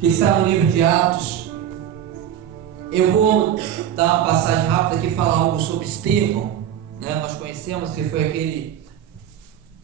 que está no livro de Atos. Eu vou dar uma passagem rápida aqui e falar algo sobre Estevão, né? Nós conhecemos que foi aquele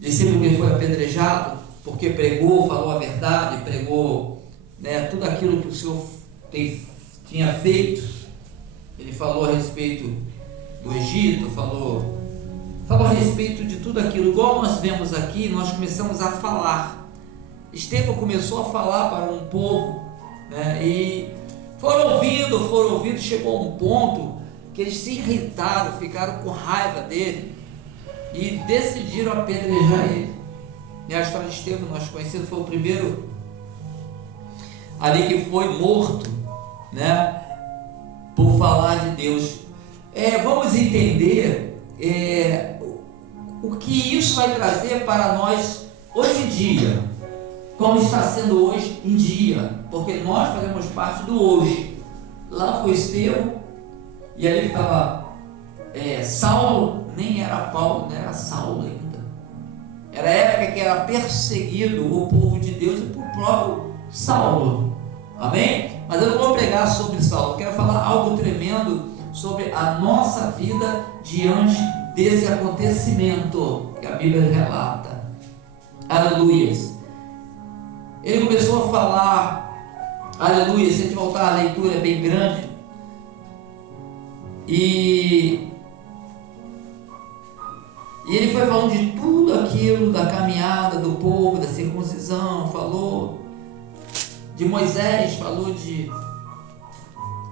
discípulo que foi apedrejado porque pregou, falou a verdade, pregou, né, tudo aquilo que o Senhor tinha feito. Ele falou a respeito do Egito, falou a respeito de tudo aquilo, igual nós vemos aqui. Nós começamos a falar. Estevão começou a falar para um povo, né, e foram ouvindo, chegou a um ponto que eles se irritaram, ficaram com raiva dele e decidiram apedrejar ele. E a história de Estevão, nós conhecemos, foi o primeiro ali que foi morto, né, por falar de Deus. Vamos entender o que isso vai trazer para nós hoje em dia, como está sendo hoje em dia, porque nós fazemos parte do hoje. Lá foi Estevão, e ali estava Saulo, nem era Paulo, não era Saulo ainda. Era a época que era perseguido o povo de Deus e por próprio Saulo. Amém? Mas eu não vou pregar sobre Saulo, eu quero falar algo tremendo sobre a nossa vida diante desse acontecimento que a Bíblia relata. Aleluias. Ele começou a falar, aleluia, se a gente voltar à leitura é bem grande, e ele foi falando de tudo aquilo, da caminhada do povo, da circuncisão, falou de Moisés, falou de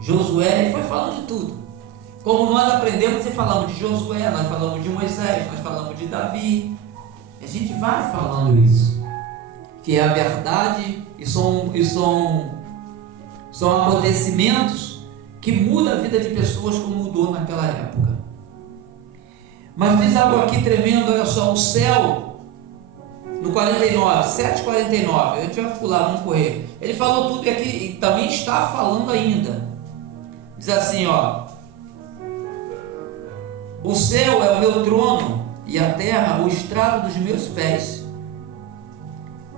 Josué, e foi falando de tudo. Como nós aprendemos e falamos de Josué, nós falamos de Moisés, nós falamos de Davi, a gente vai falando isso, que é a verdade, e são acontecimentos que mudam a vida de pessoas como mudou naquela época. Mas diz algo aqui tremendo, olha só, o céu, no 49, 7:49, a gente vai pular, vamos correr. Ele falou tudo e aqui também está falando ainda. Diz assim, ó: o céu é o meu trono e a terra o estrado dos meus pés.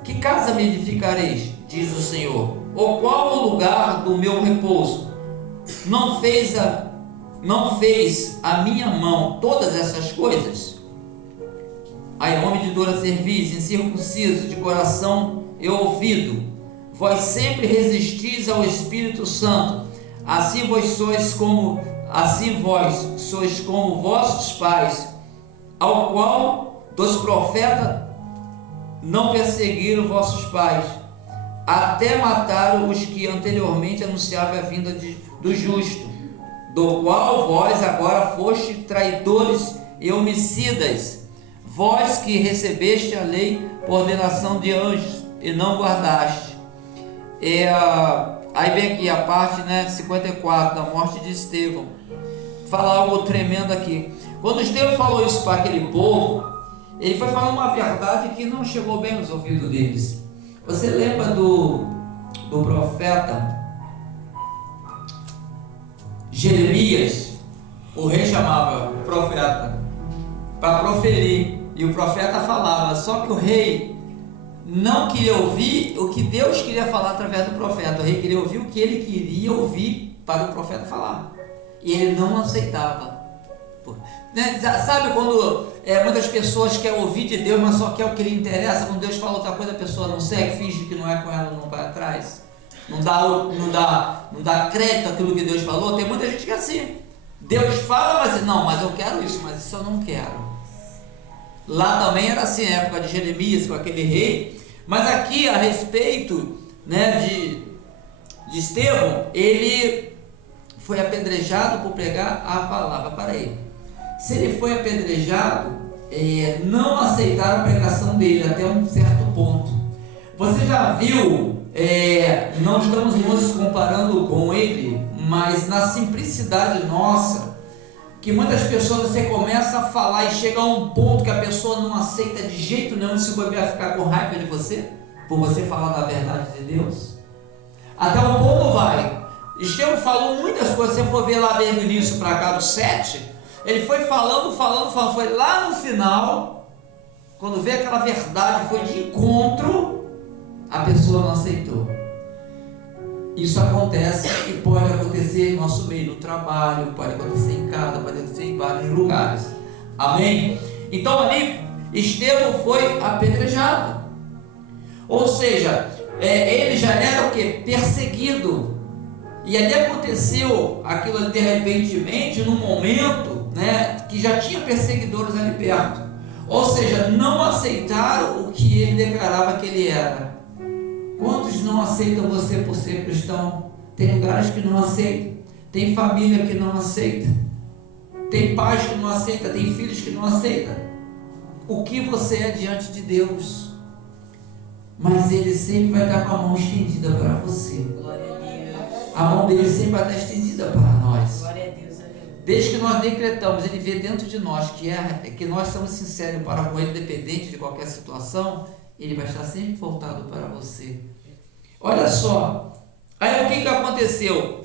Que casa me edificareis, diz o Senhor, ou qual o lugar do meu repouso? Não fez a minha mão todas essas coisas? Ai, homem de dura cerviz, incircunciso de coração e ouvido, vós sempre resistis ao Espírito Santo, assim vós sois como vossos pais, ao qual dos profetas não perseguiram vossos pais, até mataram os que anteriormente anunciavam a vinda do justo, do qual vós agora foste traidores e homicidas, vós que recebeste a lei por ordenação de anjos e não guardaste. Aí vem aqui a parte, 54, da morte de Estevão. Fala algo tremendo aqui. Quando Estevão falou isso para aquele povo, ele foi falando uma verdade que não chegou bem nos ouvidos deles. Você lembra do profeta Jeremias? O rei chamava o profeta para proferir, e o profeta falava, só que o rei não queria ouvir o que Deus queria falar através do profeta. O rei queria ouvir o que ele queria ouvir para o profeta falar, e ele não aceitava. Sabe quando muitas pessoas querem ouvir de Deus, mas só quer o que lhe interessa? Quando Deus fala outra coisa, a pessoa não segue, finge que não é com ela, não vai atrás, não dá crédito àquilo que Deus falou. Tem muita gente que é assim, Deus fala, mas eu quero isso, mas isso eu não quero. Lá também era assim, a época de Jeremias com aquele rei. Mas aqui a respeito, de Estevão, ele foi apedrejado por pregar a palavra para ele. Se ele foi apedrejado, não aceitaram a pregação dele até um certo ponto. Você já viu, não estamos nos comparando com ele, mas na simplicidade nossa, que muitas pessoas você começa a falar e chega a um ponto que a pessoa não aceita de jeito nenhum, se você vai ficar com raiva de você, por você falar da verdade de Deus. Até o ponto vai. Estevão falou muitas coisas, se você for ver lá desde o início para cá do 7, ele foi falando, foi lá no final, quando veio aquela verdade, foi de encontro, a pessoa não aceitou. Isso acontece e pode acontecer no nosso meio, no trabalho, pode acontecer em casa, pode acontecer em vários lugares. Amém? Então ali Estevão foi apedrejado. Ou seja, ele já era o que? Perseguido. E ali aconteceu aquilo ali de repentemente, num momento, né, que já tinha perseguidores ali perto. Ou seja, não aceitaram o que ele declarava que ele era. Quantos não aceitam você por ser cristão? Tem lugares que não aceitam, tem família que não aceita, tem pais que não aceitam, tem filhos que não aceitam o que você é diante de Deus. Mas Ele sempre vai estar com a mão estendida para você. Glória a Deus. A mão dele sempre vai estar estendida para nós. Glória a Deus, aleluia. Desde que nós decretamos, Ele vê dentro de nós que nós somos sinceros para com Ele, independente de qualquer situação, Ele vai estar sempre voltado para você. Olha só, aí o que aconteceu?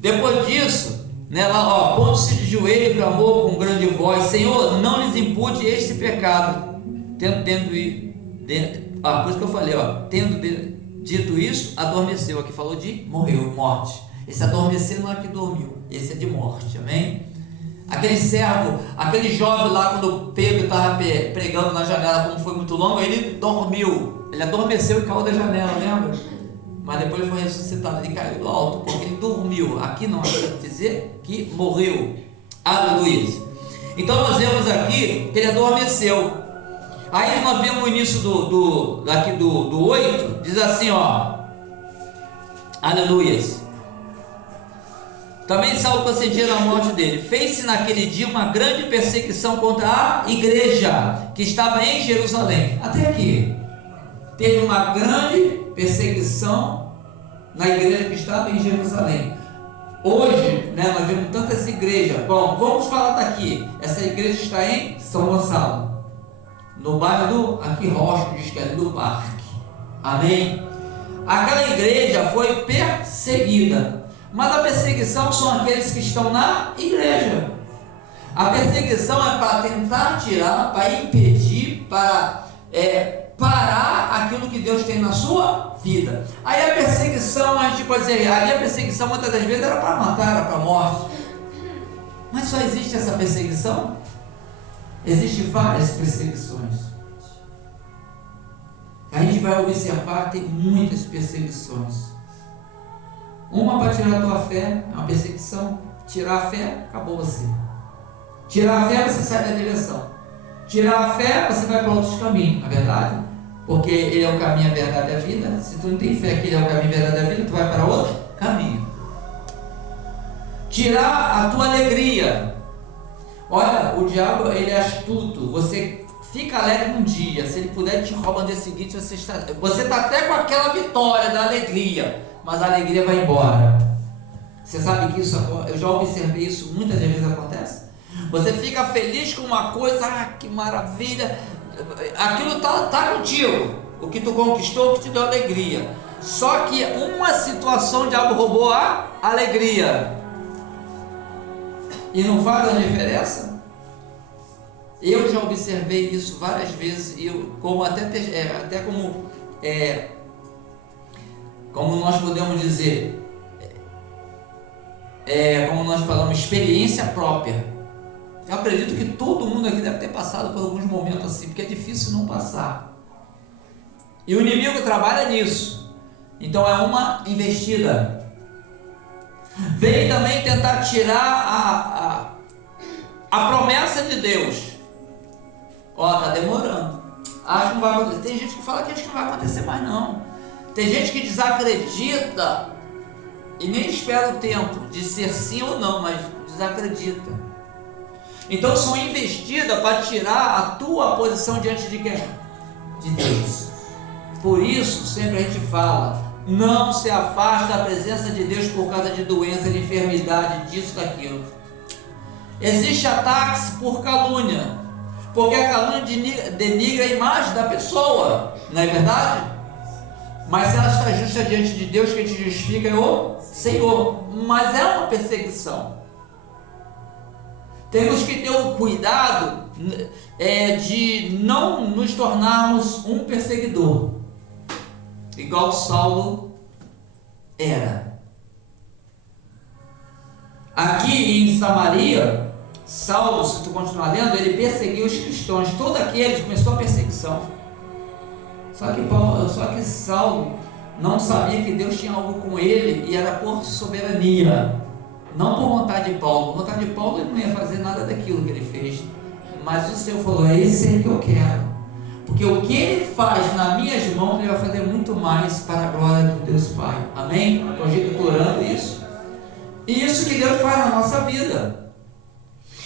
Depois disso, né, lá, pondo-se de joelho, clamou com grande voz: Senhor, não lhes impute este pecado. Por isso que eu falei, tendo dito isso, adormeceu. Aqui falou de morreu, morte. Esse adormecer não é que dormiu, esse é de morte, amém? Aquele servo, aquele jovem lá, quando Pedro estava pregando na janela, como foi muito longo, ele dormiu, ele adormeceu e caiu da janela, lembra? Mas depois ele foi ressuscitado, ele caiu do alto, porque ele dormiu. Aqui não, aqui quer dizer que morreu. Aleluia. Então nós vemos aqui que ele adormeceu. Aí nós vemos o início do 8, diz assim, aleluia. Também Saulo consentia na morte dele. Fez-se naquele dia uma grande perseguição contra a igreja que estava em Jerusalém. Até aqui teve uma grande perseguição na igreja que estava em Jerusalém. Hoje, né, nós vemos tantas igrejas. Bom, vamos falar daqui. Essa igreja está em São Gonçalo, no bairro do aqui Rocha, diz que é do Parque. Amém? Aquela igreja foi perseguida. Mas a perseguição são aqueles que estão na igreja. A perseguição é para tentar tirar, para impedir, para parar aquilo que Deus tem na sua vida. Aí a perseguição, a gente pode dizer, ali a perseguição muitas das vezes era para matar, era para morte. Mas só existe essa perseguição? Existem várias perseguições. A gente vai observar que tem muitas perseguições. Uma para tirar a tua fé, é uma perseguição. Tirar a fé, acabou você. Tirar a fé, você sai da direção. Tirar a fé, você vai para outros caminhos, na verdade. Porque Ele é o caminho, a verdade e a vida. Se tu não tem fé que Ele é o caminho, a verdade e a vida, tu vai para outro caminho. Tirar a tua alegria. Olha, o diabo, ele é astuto. Você fica alegre um dia, se ele puder te roubar no dia seguinte, você está até com aquela vitória da alegria, mas a alegria vai embora. Você sabe que isso, eu já observei isso, muitas vezes acontece. Você fica feliz com uma coisa, que maravilha, aquilo está contigo, o que tu conquistou, o que te deu alegria. Só que uma situação o diabo roubou a alegria. E não faz a diferença? Eu já observei isso várias vezes, e como como nós podemos dizer, como nós falamos, experiência própria. Eu acredito que todo mundo aqui deve ter passado por alguns momentos assim, porque é difícil não passar. E o inimigo trabalha nisso. Então é uma investida. Vem também tentar tirar a promessa de Deus. Tá demorando. Acho que não vai acontecer. Tem gente que fala que acho que não vai acontecer mais não. Tem gente que desacredita e nem espera o tempo de ser sim ou não, mas desacredita. Então são investidas para tirar a tua posição diante de quem? De Deus. Por isso sempre a gente fala, não se afaste da presença de Deus por causa de doença, de enfermidade, disso, daquilo. Existe ataques por calúnia, porque a calúnia denigra a imagem da pessoa, não é verdade? Mas se ela está justa diante de Deus, quem te justifica é o Senhor. Mas é uma perseguição. Temos que ter o cuidado de não nos tornarmos um perseguidor, igual Saulo era. Aqui em Samaria, Saulo, se tu continuar lendo, ele perseguiu os cristãos, todos aqueles, começou a perseguição. Só que Saulo não sabia que Deus tinha algo com ele, e era por soberania, não por vontade de Paulo. Por vontade de Paulo ele não ia fazer nada daquilo que ele fez, mas o Senhor falou: é esse aí que eu quero, porque o que ele faz nas minhas mãos, ele vai fazer muito mais para a glória do Deus Pai. Amém? Conjecturando isso. E isso que Deus faz na nossa vida.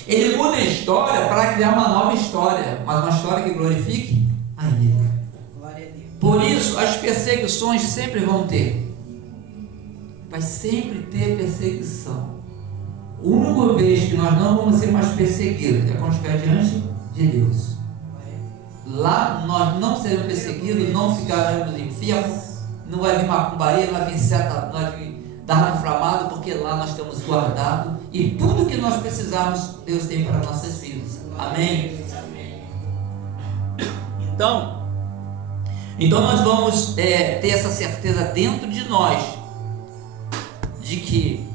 Ele muda a história para criar uma nova história, mas uma história que glorifique a Ele. Por isso, as perseguições sempre vão ter. Vai sempre ter perseguição. O único vez que nós não vamos ser mais perseguidos é quando estiver diante de Deus. Lá nós não seremos perseguidos, não ficaremos enfermos, não vai vir macumbaria, não vai vir seta, não vai vir dardo inflamado, porque lá nós estamos guardados e tudo que nós precisarmos, Deus tem para nossas vidas. Amém? Então nós vamos ter essa certeza dentro de nós, de que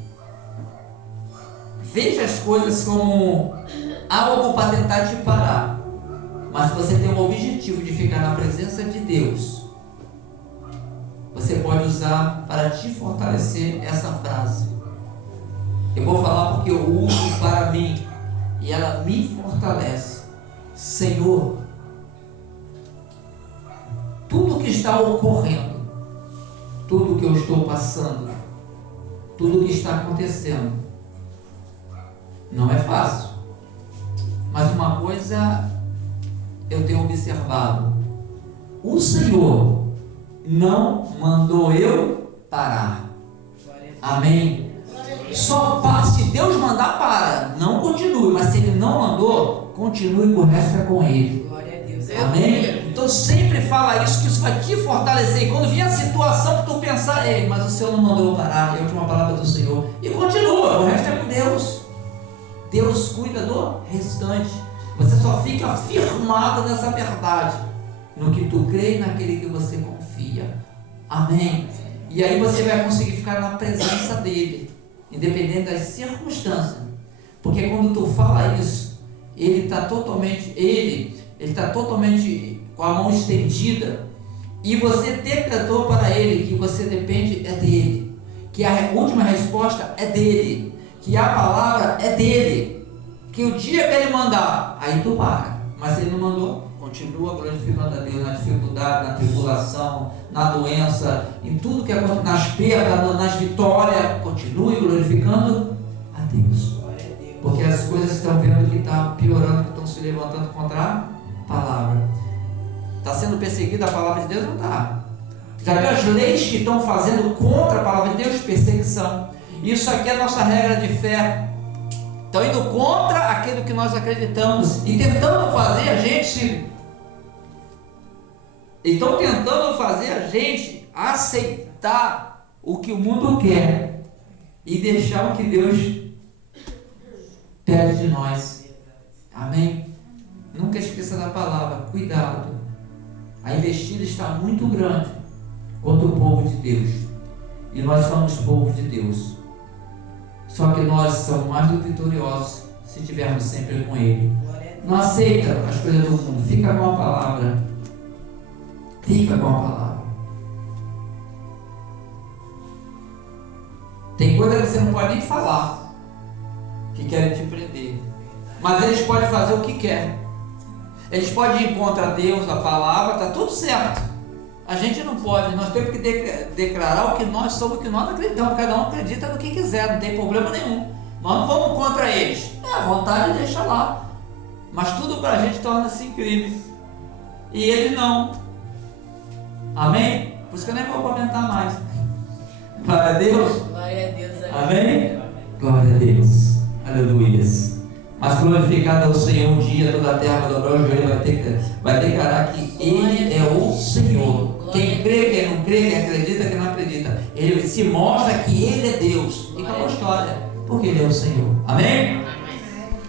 veja as coisas como algo para tentar te parar, mas se você tem um objetivo de ficar na presença de Deus, você pode usar para te fortalecer essa frase. Eu vou falar porque eu uso para mim e ela me fortalece. Senhor, tudo que está ocorrendo, tudo que eu estou passando, tudo que está acontecendo, não é fácil, mas uma coisa eu tenho observado: o Senhor não mandou eu parar. Amém? Só se Deus mandar, para, não continue, mas se Ele não mandou, continue, o resto é com Ele. Amém? Então sempre fala isso, que isso vai te fortalecer. E quando vier a situação que tu pensar: ei, mas o Senhor não mandou eu parar, é a última palavra do Senhor, e continua, o resto é com Deus. Deus cuida do restante. Você só fica firmado nessa verdade, no que tu crê e naquele que você confia. Amém? E aí você vai conseguir ficar na presença dele, independente das circunstâncias, porque quando tu fala isso, ele está totalmente com a mão estendida, e você decretou para ele que você depende é dele, que a última resposta é dele, que a palavra é dele, que o dia que ele mandar, aí tu para. Mas se ele não mandou, continua glorificando a Deus na dificuldade, na tribulação, na doença, em tudo que acontece, nas perdas, nas vitórias, continue glorificando a Deus. Porque as coisas estão vendo que está piorando, que estão se levantando contra a palavra. Está sendo perseguida a palavra de Deus? Não está. Já viu as leis que estão fazendo contra a palavra de Deus? Perseguição. Isso aqui é a nossa regra de fé. Estão indo contra aquilo que nós acreditamos e tentando fazer a gente. Estão tentando fazer a gente aceitar o que o mundo quer e deixar o que Deus pede de nós. Amém? Nunca esqueça da palavra, cuidado. A investida está muito grande contra o povo de Deus. E nós somos povo de Deus. Só que nós somos mais do que vitoriosos se estivermos sempre com Ele. Não aceita as coisas do mundo. Fica com a palavra. Fica com a palavra. Tem coisa que você não pode nem falar, que querem te prender. Mas eles podem fazer o que querem. Eles podem ir contra Deus, a palavra, está tudo certo. A gente não pode, nós temos que declarar o que nós somos, o que nós acreditamos. Cada um acredita no que quiser, não tem problema nenhum. Nós não vamos contra eles. A vontade deixa lá. Mas tudo para a gente torna-se em crime. E ele não. Amém? Por isso que eu nem vou comentar mais. Glória a Deus. Glória a Deus. Amém? Glória a Deus. Aleluia. Mas glorificado é o Senhor, um dia toda a terra vai dobrar o joelho, vai declarar que Ele é o Senhor. Quem crê, quem não crê, quem acredita, quem não acredita, Ele se mostra que Ele é Deus. E acabou a história, porque Ele é o Senhor. Amém?